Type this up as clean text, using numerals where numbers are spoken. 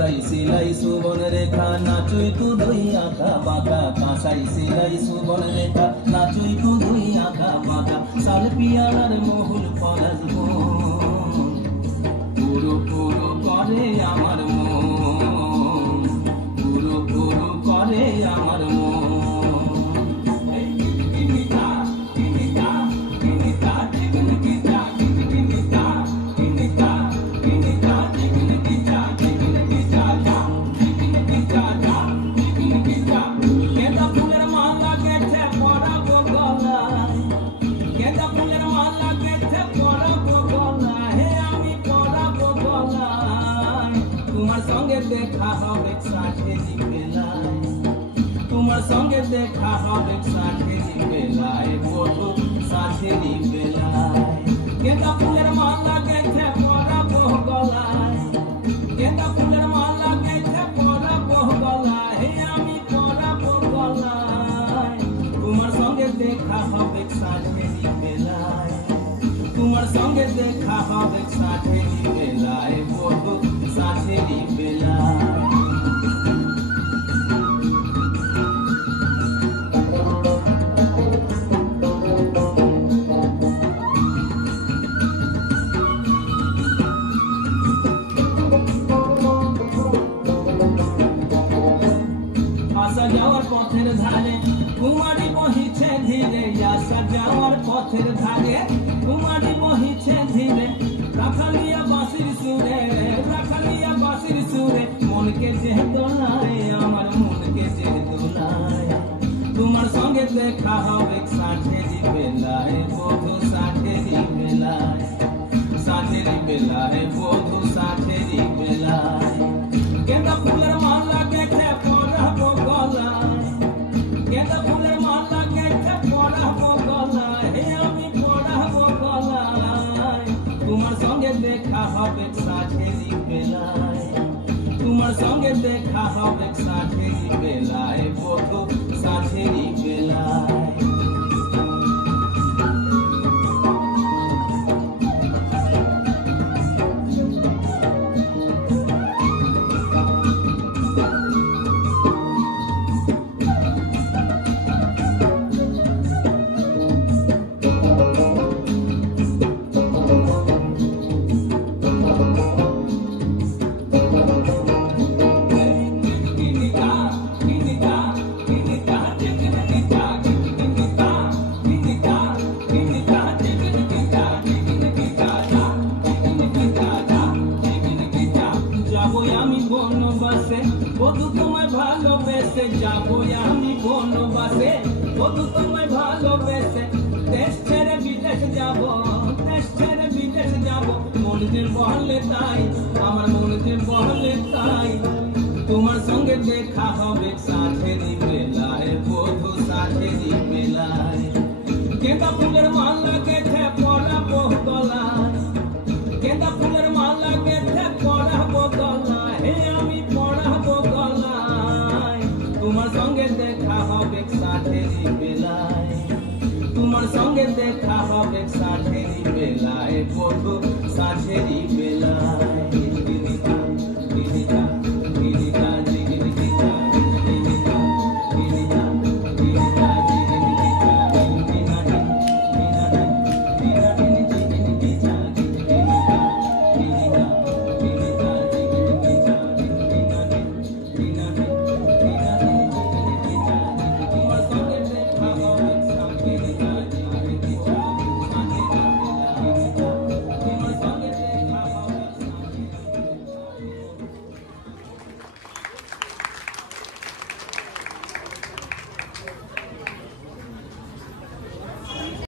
কাঁসাই সিলাই সুবন রেখা নাচুই তু দুই আঁকা বাঁকা কাঁসাই সিলাই সুবন রেখা নাচুই তু দুই আঁকা বাঁকা সাল পিয়ালার মহুল পলাশ পুরো পুরো করে আমার মন পুরো পুরো করে আমার মন তোমার সঙ্গে দেখা হবে সাথেরি বেলায় তোমার সঙ্গে দেখা হবে সাথেরি বেলায় বধু সাথেরি বেলায় গেঁদা ফুলের মালা গেঁথে পরাবো গলায় গেঁদা ফুলের মালা গেঁথে পরাবো গলায় আমি পরাবো গলায় তোমার সঙ্গে দেখা হবে সাথেরি বেলায় তোমার সঙ্গে দেখা হবে সাথেরি বেলায় বধু সাথেরি বেলায় আসা যাওয়ার পথের ধারে কুমারী বহিছে ধীরে আসা যাওয়ার পথের ধারে কুমারী বহিছে ধীরে রাখালিয়া বাঁশির সুরে রাখালিয়া বাঁশির সুরে মনকে যে দোলায় আমার মনকে যে দোলায় তোমার সঙ্গে দেখা হবে সাথেরি বেলায় বধু সাথেরি বেলায় সাথেরি বেলায় বধু সাথেরি বেলায় গেঁদা ফুলের মালা গেঁথে পরাবো গলায় গেঁদা ফুলের মালা গেঁথে পরাবো গলায় আমি পরাবো গলায় তোমার সঙ্গে দেখা হবে সাথেরি বেলায় তোমার সঙ্গে দেখা হবে সাথেরি বেলায় বধু সাথেরি বেলায় বধু তোমায় ভালোবেসে যাবো আমি বনবাসে বধু তোমায় ভালোবেসে দেশ ছেড়ে বিদেশ যাবো দেশ ছেড়ে বিদেশ যাবো মন যে বলে তাই আমার মন যে বলে তাই তোমার সঙ্গে দেখা হবে সাথেরি বেলায় বধু সাথেরি বেলায় গেঁদা ফুলের মালা গেঁথে পরাবো গলায় গেঁদা ফুলের মালা গেঁথে পরাবো গলায় আমি পরাবো গলায় তোমার সঙ্গে দেখা হবে সাথেরি বেলায় তোমার সঙ্গে দেখা হবে